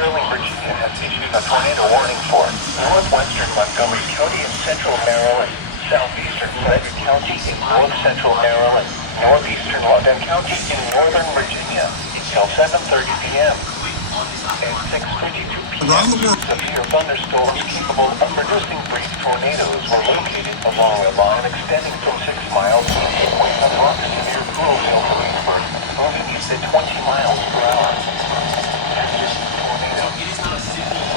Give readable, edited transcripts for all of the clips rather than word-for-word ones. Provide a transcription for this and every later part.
Sterling, Virginia has issued a tornado warning for northwestern Montgomery County in central Maryland, southeastern Frederick County in north central Maryland, northeastern London County in northern Virginia until 7:30 p.m. At 6:52 p.m., severe thunderstorms capable of producing brief tornadoes were located along a line extending from 6 miles with approximately near Grove to Leesburg, moving east at 20 miles per hour.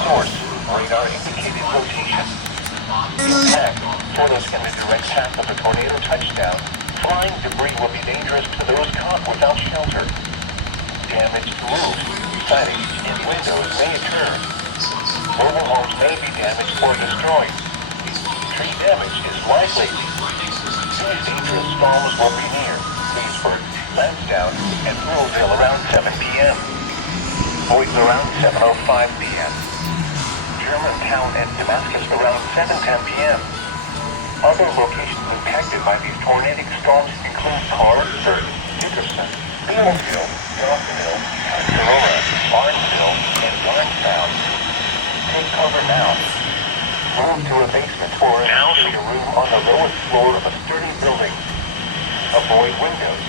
Source, radar indicated rotation. Impact, photos in the direct path of a tornado touchdown. Flying debris will be dangerous to those caught without shelter. Damage to roofs, signage, and windows may occur. Mobile homes may be damaged or destroyed. Tree damage is likely. These dangerous storms will be near Leesburg, Lansdowne, and Louisville around 7 p.m. Boydton around 7:05 p.m. Germantown and Damascus around 7:10 p.m. Other locations impacted by these tornadic storms include Carlsberg, Dickerson, Beagleville, Dawsonville, Aurora, Barnesville, and Barnstown. Take cover now. Move to a basement or an interior room on the lowest floor of a sturdy building. Avoid windows.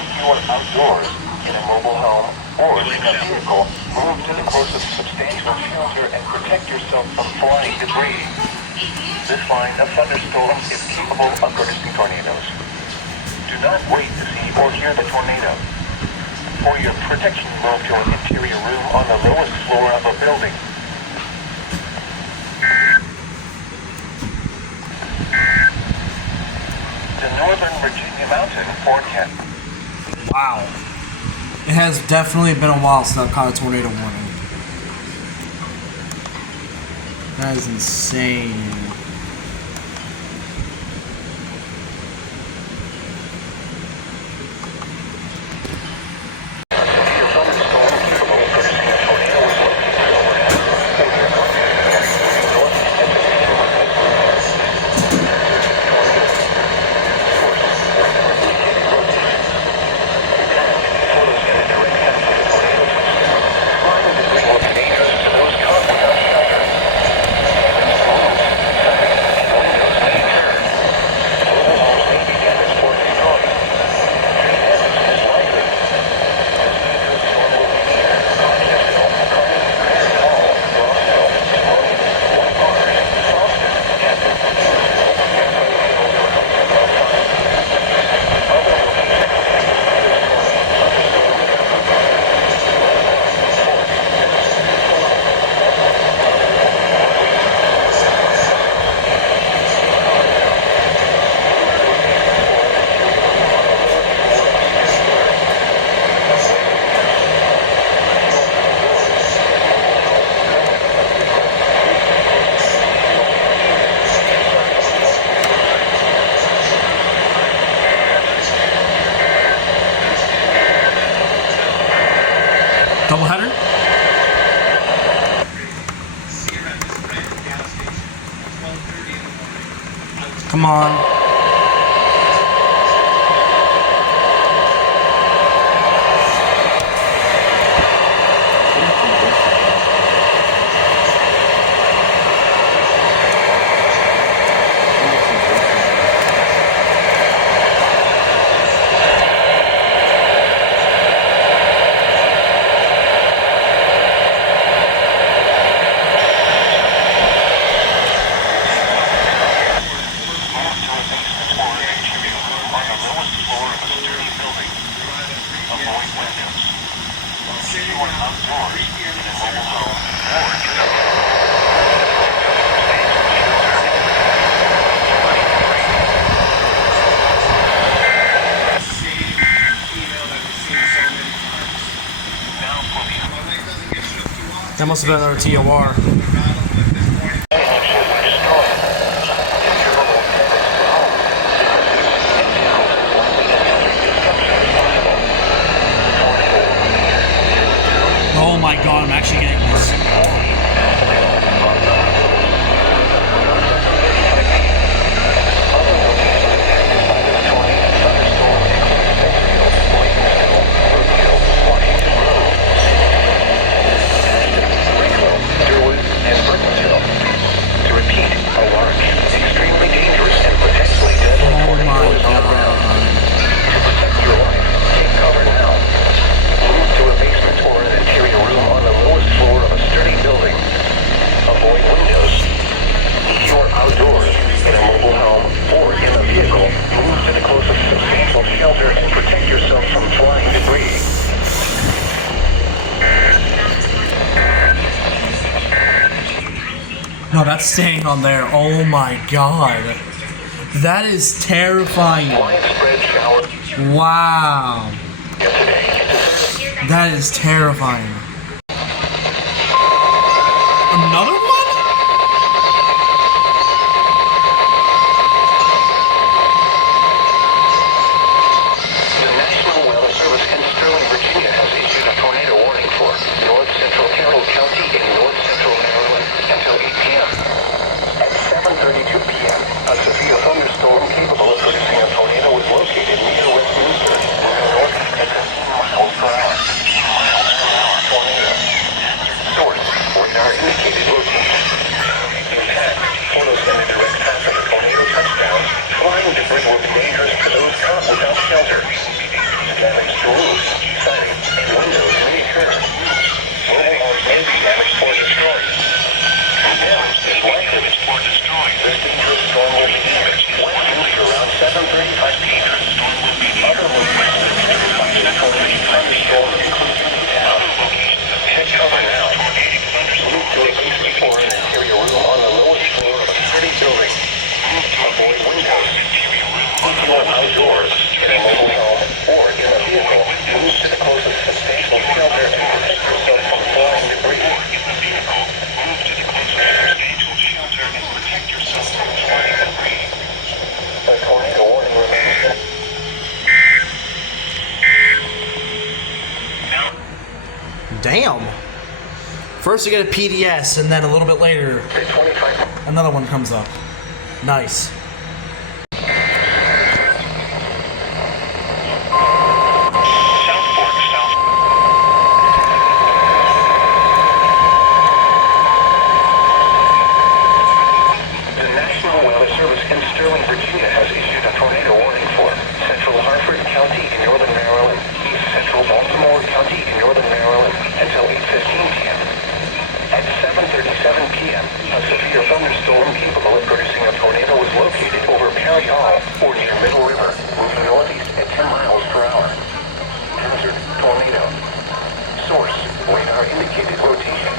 If you are outdoors, in a mobile home, or in a vehicle, move to the closest substantial shelter and protect yourself from flying debris. This line of thunderstorms is capable of producing tornadoes. Do not wait to see or hear the tornado. For your protection, move to an interior room on the lowest floor of a building. The Northern Virginia Mountain forecast. Wow. It has definitely been a while since I've caught a tornado warning. That is insane. Doubleheader? Come on. That must have been our TOR. Oh my god, I'm actually getting this. No, that's staying on there. Oh my god. That is terrifying. Widespread showers Wow. today. That is terrifying. Another one? The National Weather Service in Sterling, Virginia has issued a tornado warning for north central Carroll County in north central Maryland until 8 p.m. At 7:32 p.m., a severe thunderstorm capable of producing a tornado was located near Westminster, moving northeast at 15 miles per hour. 15 miles per hour tornado. Source, radar indicated location. Impact, photos in the direct path of the tornado touchdown. Flying debris will be dangerous to those caught without shelter. Damage to roofs, siding, and windows may occur. Mobile homes may be damaged or destroyed. Damage is likely. This dangerous storm will be near. Wind moves to around 7:35 p.m. Other locations affected by this tornadic thunderstorm include Uniontown. Head cover now. Move to a basement or an interior room on the lowest floor of a sturdy building. Avoid windows. If you are outdoors, in a mobile home, or in a vehicle, move to the closest substantial shelter and protect yourself from flying debris. A tornado warning remains. Damn. First you get a PDS, and then a little bit later, 25. another one comes up. Nice. The National Weather Service in Sterling, Virginia has issued a tornado warning for central Harford County in northern Maryland, east central Baltimore County in northern Maryland until 8:15 p.m. At 7:37 p.m., a severe thunderstorm capable of producing a tornado was located over Perry Hall or near Middle River, moving northeast at 10 miles per hour. Hazard, tornado. Source, radar indicated rotation.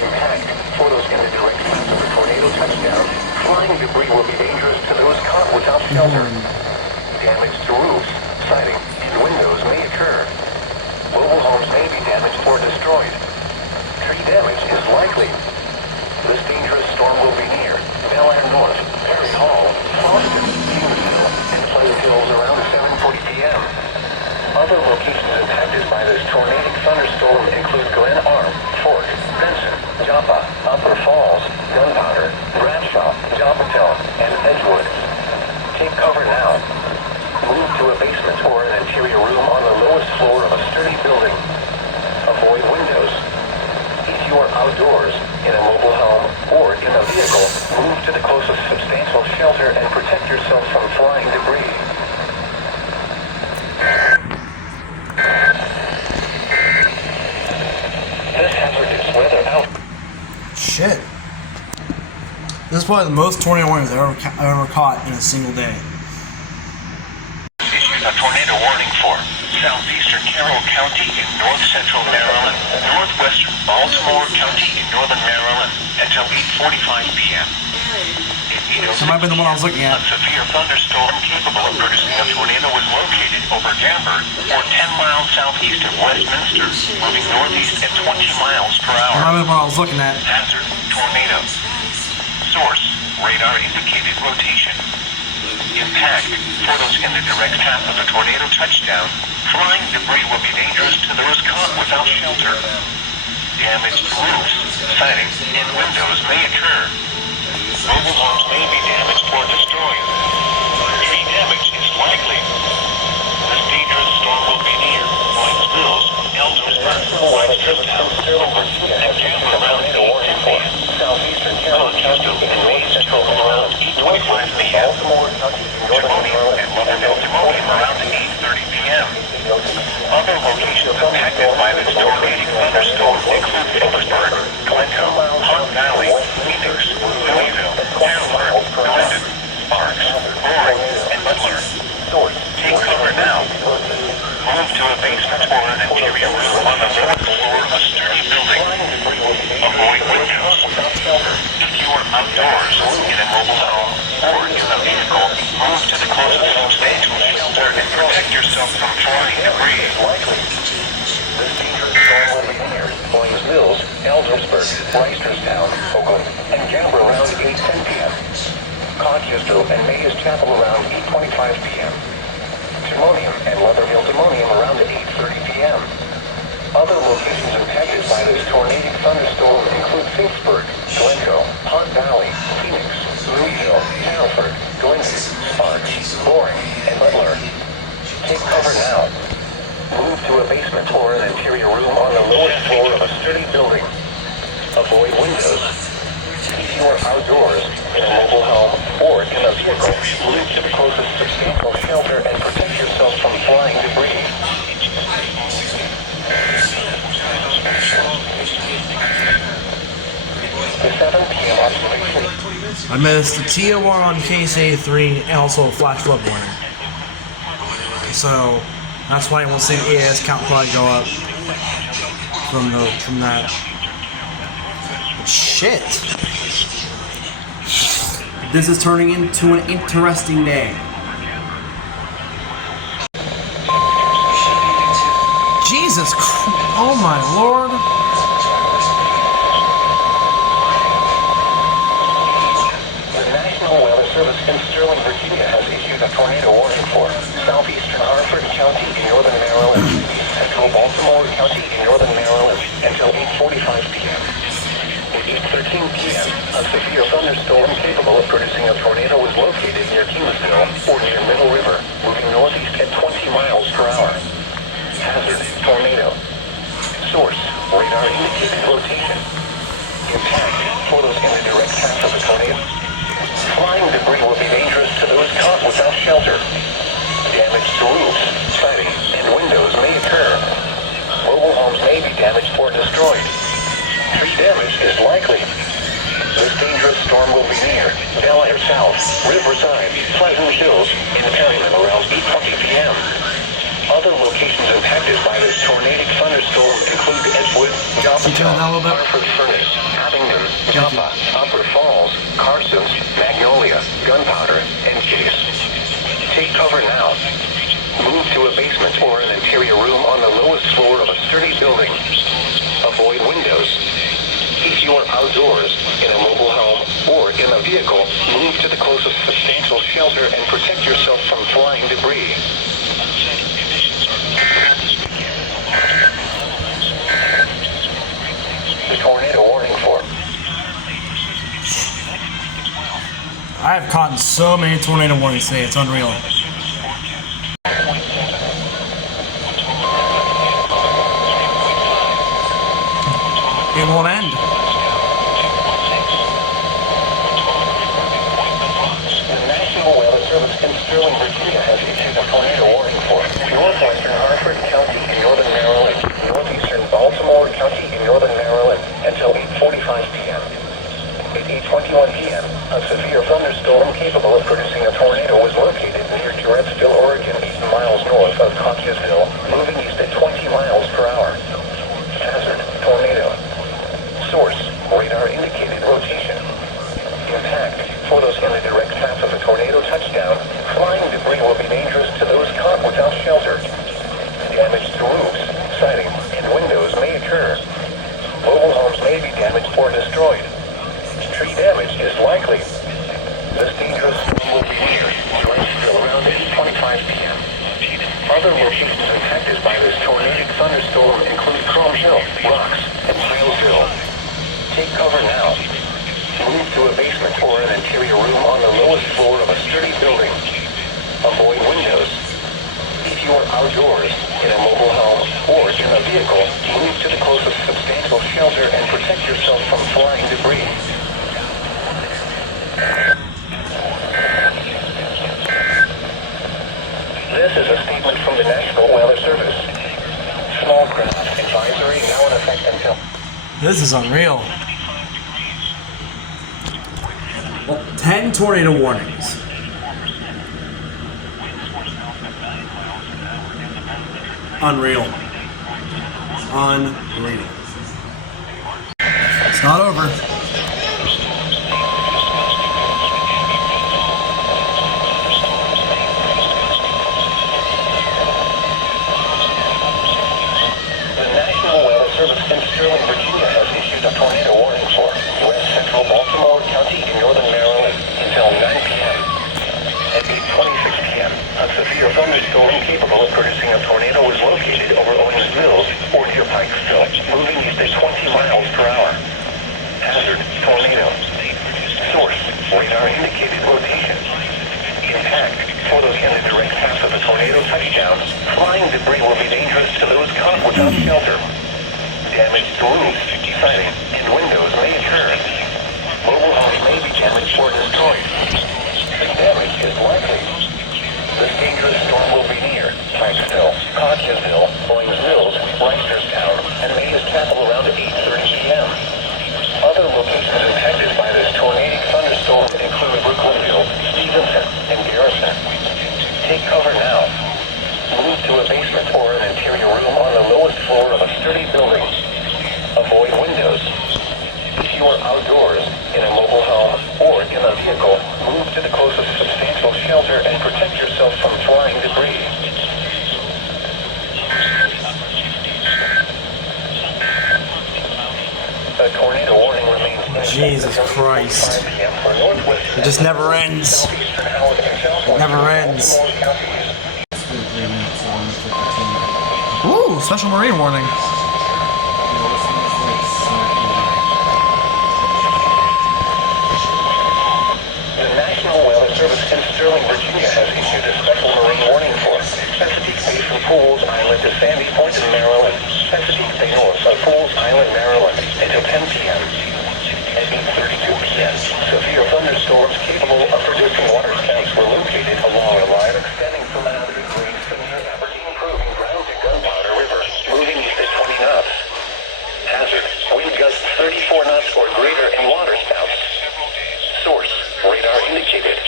Impact, photos in the direct path of the tornado touchdown. Flying debris will be dangerous to those caught without shelter. Damage to roofs, siding, and windows may occur. Mobile homes may be damaged or destroyed. Tree damage is likely. This dangerous storm will be near Bel Air North, Perry Hall, Boston, Unionville, and Pleasant Hills around 7:40 p.m. Other locations impacted by this tornadic thunderstorm include Glen Arm, Fort, Benson, Joppa, Upper Falls, Gunpowder, Bradshaw, Joppatown, and Edgewood. Take cover now. Move to a basement or an interior room on the lowest floor of a sturdy building. Avoid windows. If you are outdoors, in a mobile home, or in a vehicle, move to the closest substantial shelter and protect yourself from flying debris. This hazardous weather out. Shit. This is probably the most tornado warnings I've ever caught in a single day. Issued a tornado warning for southeastern Carroll County in north central Maryland, northwestern Baltimore County in northern Maryland until 8:45 p.m. That might have been the one I was looking A at. severe thunderstorm capable of producing a tornado was located over Danbury, or 10 miles southeast of Westminster, moving northeast at 20 miles per That hour. might have been the one I was looking at. Hazard, tornado. Source, radar indicated rotation. Impact, photos in the direct path of the tornado touchdown. Flying debris will be dangerous to those caught without shelter. Damaged roofs, siding, and windows may occur. Mobile homes may be damaged or destroyed. Tree damage is likely. This dangerous storm will be near Whites Mills, Eldersburg, Whitechurchtown, and Chandler around 8:10 p.m. Southeastern Carroll County and North Central around 8:25 p.m. Timonium and Motherville Timonium around 8:30 p.m. Other locations impacted by this tornadic thunderstorm include Phillipsburg, Glencoe, Hunt Valley, Phoenix, Louisville, Hanover, Glendon, Sparks, Warren, and Butler. Take cover now. Move to a basement or an interior room on the fourth floor of a sturdy building. Avoid windows. If closest home state to shelter and protect yourself from flying debris. Likely. This dangerous storm will be near Boynes Mills, Eldersburg, Reisterstown, Oakland, and Gamber around 8:10 p.m. Codgesville and Mayes Chapel around 8:25 p.m. Timonium and Leatherville Timonium around 8:30 p.m. Other locations impacted by this tornadic thunderstorm include Finksburg, Glencoe, Hunt Valley, Phoenix, Louisville, Hanford, Glencoe, Sparks, Boring, and Butler. Take cover now. Move to a basement or an interior room on the lowest floor of a sturdy building. Avoid windows. If you are outdoors, in a mobile home, or in a vehicle, move to the closest substantial shelter and protect yourself from flying debris. The 7 p.m. observation. I missed the TO1 on case A3 and also a flash flood warning. So that's why we'll see the EAS count probably go up from that. But shit. This is turning into an interesting day. Jesus Christ. Oh my Lord. The National Weather Service in Sterling, Virginia has issued a tornado warning for southeastern Harford County in northern Maryland, central Baltimore County in northern Maryland until 8:45 p.m. At 8:13 p.m., a severe thunderstorm capable of producing a tornado was located near Kingsville or near Middle River, moving northeast at 20 miles per hour. Hazard, tornado. Source, radar indicated rotation. Impact, photos in the direct path of the tornado. Flying debris will be dangerous to those caught without shelter. Damage to roofs, siding, and windows may occur. Mobile homes may be damaged or destroyed. Tree damage is likely. This dangerous storm will be near Bel Air South, Riverside, Pleasant Hills, and Perryman around 8:20 p.m. Other locations impacted by this tornadic thunderstorm include Edgewood, Joppatown, Hartford Furnace, Abingdon, Joppa, Upper Falls, Carsons, Magnolia, Gunpowder, and Chase. Take cover now. Move to a basement or an interior room on the lowest floor of a sturdy building. Avoid windows. If you are outdoors, in a mobile home, or in a vehicle, move to the closest substantial shelter and protect yourself from flying debris. The tornado warning for. I have caught so many tornado warnings today, it's unreal. It won't end. The National Weather Service in Sterling, Virginia has issued a tornado warning for northwestern Hartford County in northern Maryland, northeastern Baltimore County in northern Maryland until 8:45 p.m. At 8:21 p.m., a severe thunderstorm capable of producing a tornado was located near Tourettesville, Oregon, 8 miles north of Codgesville, moving east at 20 miles per hour. Hazard, tornado. Source, radar indicated rotation. Impact, photos in the direct path of a tornado touchdown. Flying debris will be dangerous to those caught without shelter. Damage to roofs, siding, and windows may occur. Mobile homes may be damaged or destroyed. Tree damage is likely. This dangerous storm will be near Wrightville around 8:25 p.m. Other locations impacted by this tornadic thunderstorm include Chrome Hill, Rocks, and Pilesville. Take cover now. Move to a basement or an interior room on the lowest floor of a sturdy building. Avoid windows. If you are outdoors, in a mobile home, or in a vehicle, move to the closest substantial shelter and protect yourself from flying debris. This is a statement from the National Weather Service. Small craft advisory now in effect until... This is unreal. Well, 10 tornado warnings. Unreal. Unreal. It's not over. capable of producing a tornado is located over Owings Mills or near Pikesville, moving east at 20 miles per hour. Hazard, tornado. Source, radar indicated rotation. Impact, photos in the direct path of a tornado touchdown. Flying debris will be dangerous to those caught without shelter. Damage to roofs, siding, and windows may occur. Mobile homes may be damaged or destroyed. The damage is likely. This dangerous storm will be near Pikesville, Codgesville, Owings Mills, Reisterstown, and Mays Chapel around 8:30 p.m. Other locations impacted by this tornadic thunderstorm include Brooklynville, Stevenson, and Garrison. Take cover now. Move to a basement or an interior room on the lowest floor of a sturdy building. Avoid windows. If you are outdoors, in a mobile home, or in a vehicle, move to the closest substantial shelter and protect yourself from flying debris. A tornado warning remains. Jesus Christ. It just never ends. It never ends. Ooh, special marine warning. The National Weather Service in Sterling, Virginia has issued a special marine warning for Chesapeake Bay from Pools Island to Sandy Point in Maryland. Chesapeake Bay north of Pools Island, Maryland, until 10 p.m. At 8:32 p.m., severe thunderstorms capable of producing water spouts were located along a line extending from Aberdeen Grace to near Aberdeen Proving Ground to Gunpowder River, moving east at 20 knots. Hazard, wind gusts 34 knots or greater in water spouts. Source, radar indicated.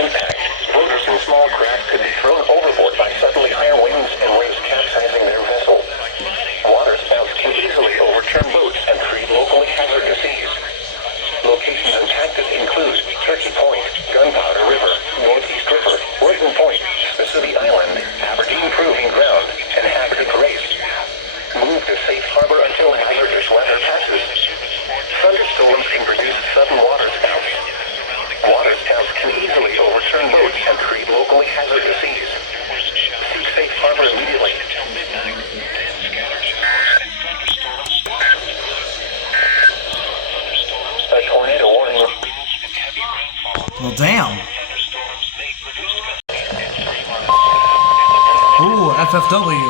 Impact, boaters and small craft could be thrown overboard by suddenly higher winds and waves capsizing their vessel. Water spouts can easily overturn boats and create locally hazardous seas. Locations impacted include Turkey Point, Gunpowder River, Northeast River, Royden Point, Mississippi Island, Aberdeen Proving Ground, and Aberdeen Grace. Move to safe harbor until hazardous weather passes. Thunderstorms can produce sudden water spouts. Water spouts can easily overturn boats and create locally hazardous seas. Seek safe harbor immediately. A tornado warning. Well, damn. Ooh, FFW.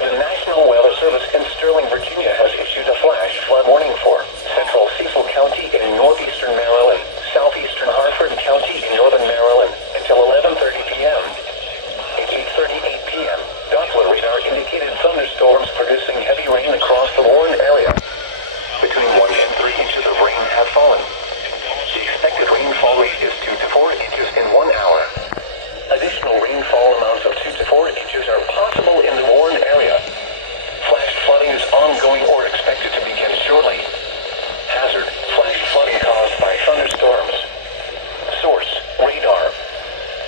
The National Weather Service in Sterling, Virginia has issued a flash flood warning for central Cecil County in northeastern Maryland, southeastern Harford County in northern Maryland until 11:30 p.m. At 8:38 p.m., Doppler radar indicated thunderstorms producing heavy rain across the Warren area. Between 1 and 3 inches of rain have fallen. The expected rainfall rate is 2 to 4 inches in 1 hour. Additional rainfall amounts of 2 to 4 inches are possible in the Warren area. Flash flooding is ongoing or expected to begin shortly. Hazard, flash flooding caused by thunderstorms. Source, radar.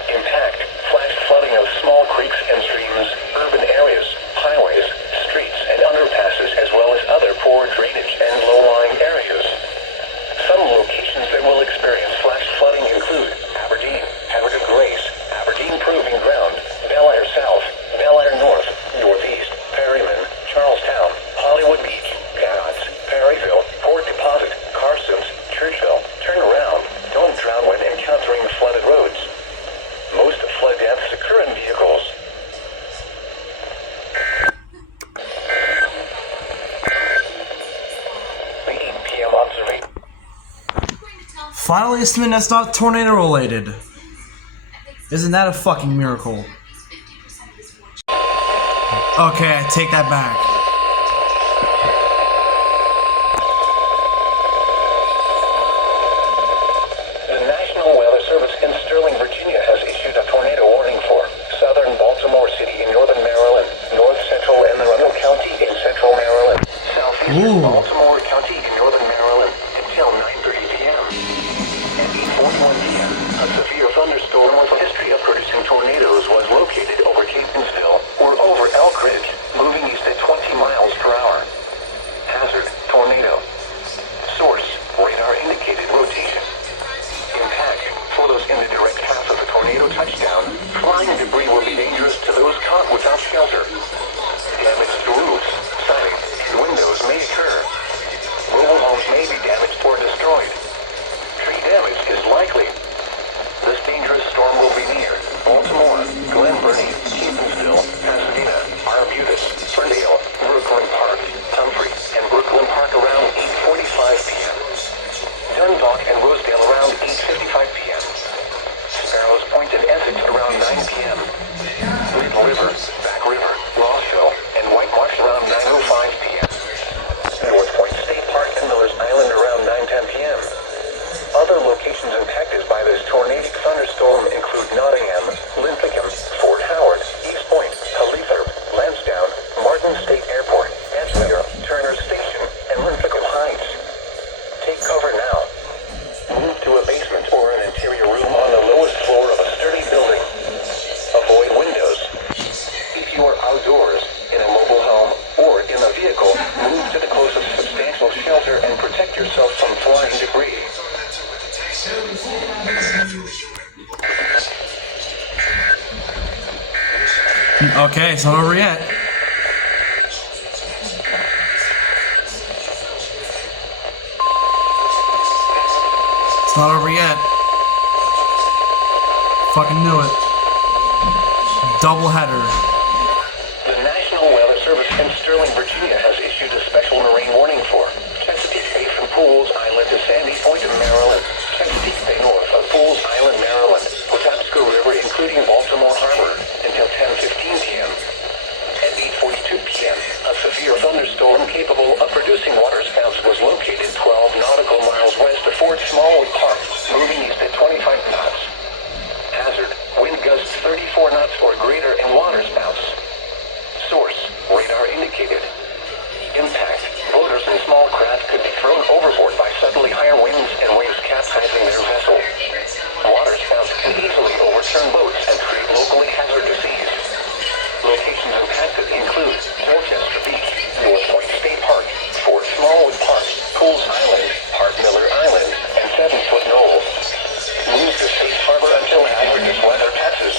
Impact, flash flooding of small creeks and streams, urban areas, highways, streets, and underpasses, as well as other poor drainage and low-lying areas. Some locations that will experience flash flooding include Aberdeen, Aberdeen Grace, Aberdeen Proving Ground, Bel Air South, Bel Air North, Northeast, Perryman, Charlestown, Hollywood Beach, Gads, Perryville, Port Deposit, Carsons, Churchville. Turn around. Don't drown when encountering flooded roads. Most flood deaths occur in vehicles. The 8 p.m. observation. Finally, something that's not tornado related. Isn't that a fucking miracle? Okay, I take that back. The National Weather Service in Sterling, Virginia has issued a tornado warning for southern Baltimore City in northern Maryland, north central Anne Arundel County in central Maryland, southeastern Baltimore County in northern Maryland until 9:30 p.m. At 8:41 p.m., a severe thunderstorm with a history of producing tornadoes was located over Catonsville or over Elk Ridge, moving east at 20 is likely. This dangerous storm will be near Baltimore, Glen Burnie, Keystonsville, Pasadena, Arbutus, Ferndale, Brooklyn Park, Humphrey, and Brooklyn Park around 8:45 p.m. Dundalk and Rosedale around 8:55 p.m. Sparrows Point and Essex around 9 p.m. Red River, Back River, Rossville, and White Marsh around 9:05 p.m. North Point State Park and Miller's Island around 9:10 p.m. Other locations impacted by this tornadic thunderstorm include Nottingham, Linthicum, Fort Howard, East Point, Halifax, Lansdowne, Martin State Airport, Edgemere, Turner Station, and Linthicum Heights. Take cover now. Move to a basement or an interior room on the lowest floor of a sturdy building. Avoid windows. If you are outdoors, in a mobile home, or in a vehicle, move to the closest substantial shelter and protect yourself from flying debris. Okay, it's not over yet. It's not over yet. Fucking knew it. Double header. The National Weather Service in Sterling, Virginia has issued a special marine warning for Chesapeake Bay from Pools Island to Sandy Point, Maryland. Chesapeake Bay north of Pools Island, Maryland. Patapsco River, including Baltimore Harbor, until 10:15 p.m. At 8:42 p.m., a severe thunderstorm capable of producing waterspouts was located 12 nautical miles west of Fort Smallwood Park, moving east at 25 knots. Hazard, wind gusts 34 knots or greater in waterspouts. Source, radar indicated. Impact, boaters and small craft could be thrown overboard by suddenly higher winds and waves capsizing their vessel. Waterspouts can easily overturn boats and create locally hazardous seas. Locations impacted include Dorchester Beach, North Point State Park, Fort Smallwood Park, Pools Island, Hart Miller Island, and 7-foot knolls. Move to safe harbor until hazardous weather passes.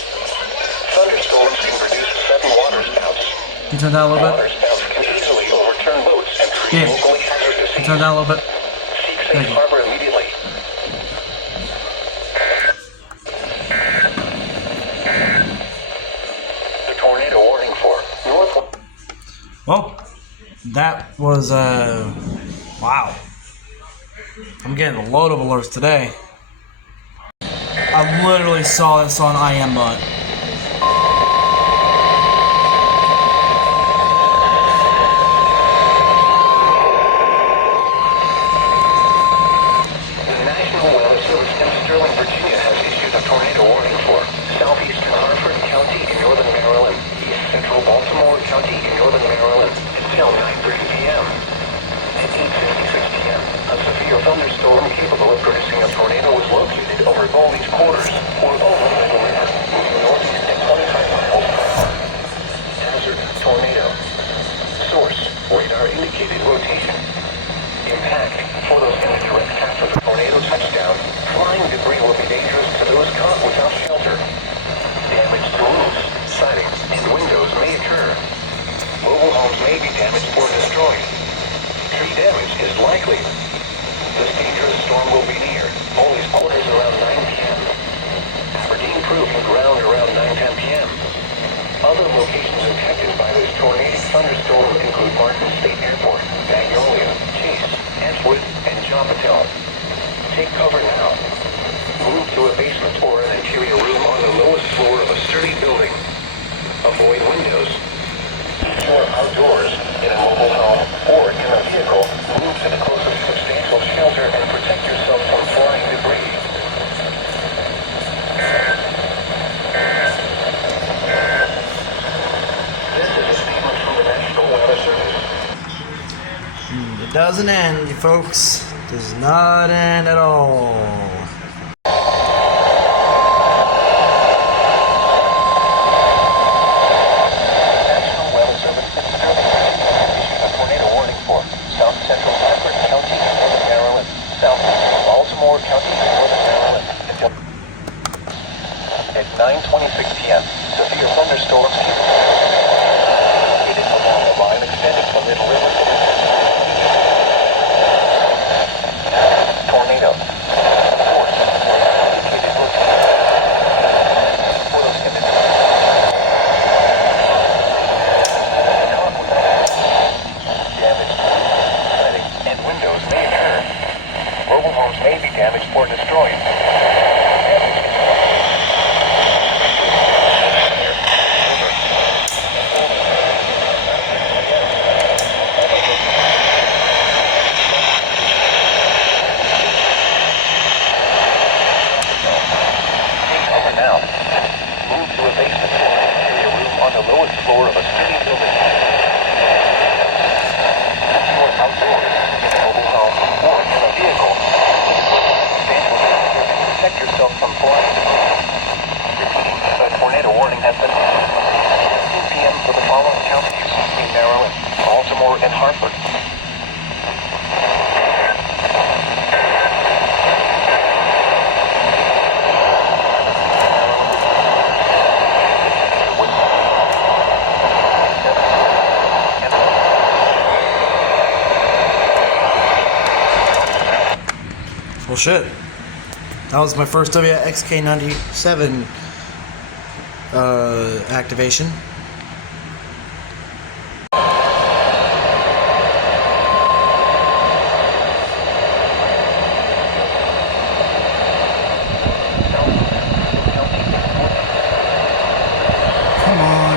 Thunderstorms can produce sudden waterspouts. Can you turn down a little bit? Waterspouts can easily overturn boats and create locally hazardous Can you seas. turn down a little bit? Seek safe harbor immediately. The tornado warning for North. Well, that was, wow. I'm getting a load of alerts today. I literally saw this on IMBot. The National Weather Service in Sterling, Virginia has issued a tornado warning for southeastern Harford County in northern Maryland, east central Baltimore County in northern Maryland, until 9:30 p.m. At 8:56 p.m., a severe thunderstorm capable of producing a tornado was located over Goldie's Quarters, or over Little River, moving northeast at 25 miles per hour. Hazard, tornado. Source, radar indicated rotation. Impact, photos in a direct path of the tornado touchdown. Flying debris will be dangerous to those caught without shelter. Damage to roofs, siding, and windows may occur. Mobile homes may be damaged or destroyed. Tree damage is likely. This dangerous storm will be near Molly's Quarters around 9 p.m. Aberdeen Proving Ground around 9:10 p.m. Other locations impacted by this tornadic thunderstorm include Martin State Airport, Magnolia, Chase, Edgewood, and Joppatelle. Take cover now. Move to a basement or an interior room on the lowest floor of a sturdy building. Avoid windows. If you are outdoors, in a mobile home, or in a vehicle, move to the closest substantial shelter and protect yourself from flying debris. This is a statement from the National Weather Service. It doesn't end, folks. It does not end at all. National Weather Service in Sterling, Virginia has issued a tornado warning for South Central Harford County in northern Maryland, southeastern Baltimore County in northern Maryland, until at 9:26 p.m. Severe thunderstorms can be located along a line extending from Little River to tornado. Force, point. Take cover now. Move to a basement floor interior room on the lowest floor of a sturdy building. If you are outdoors, in a mobile home, or in a vehicle, substantial damages, protect yourself from flying debris. Repeating, a tornado warning has been issued. 15 p.m. for the following counties in Maryland, Baltimore, and Hartford. Well, shit. That was my first WXK97 activation. Come on.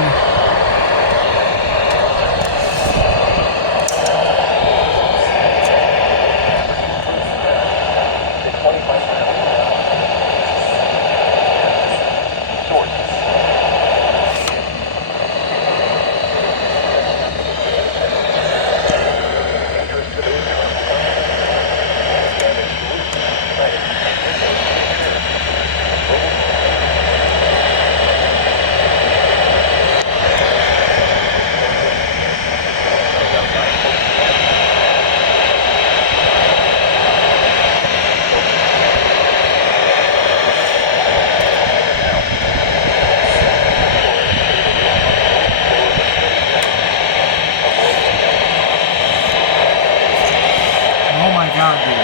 Oh my god, dude.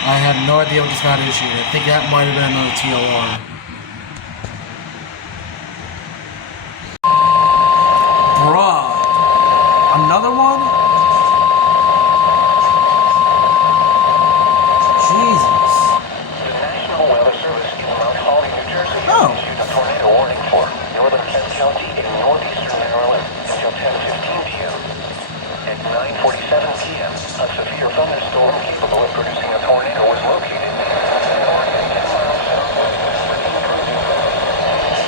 I have no idea what just got issued. I think that might have been another TLR. Bruh. Another one? Jesus. The National Weather Service in Mount Holly, New Jersey, Oh. issued a tornado warning for northern Kent County in northeastern Maryland until 10:15 p.m. At 9:47 p.m., a severe thunderstorm capable of producing a tornado was located in north and 10 miles southwest of Spring Proving.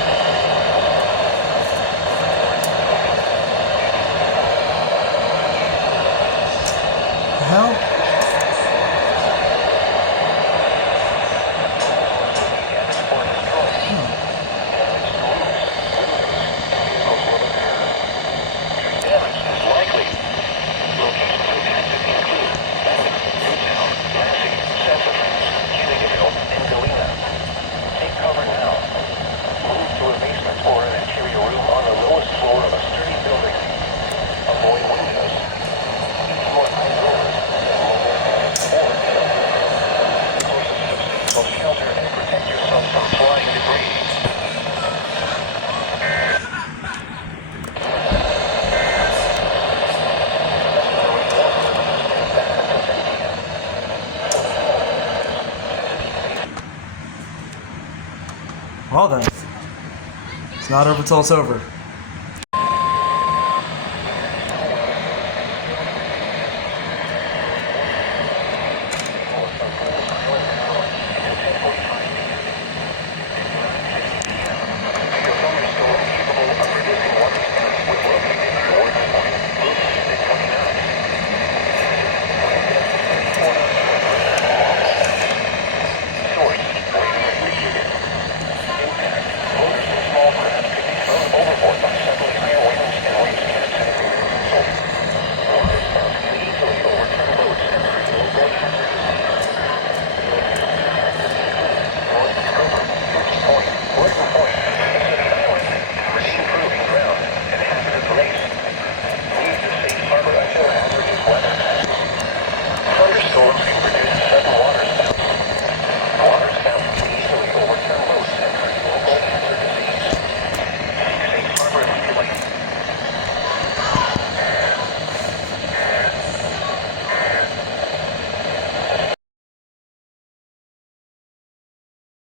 The hell? Damage is likely. Locations impacted include Newtown, Lansing, Sassafras, Kennedyville, and Galena. Take cover now. Move to a basement or an interior room on the lowest floor of a sturdy building. Avoid windows. If you are outdoors, in a mobile home or in a vehicle, close a substantial shelter and protect yourself from flying debris. Well then. It's not over till it's over.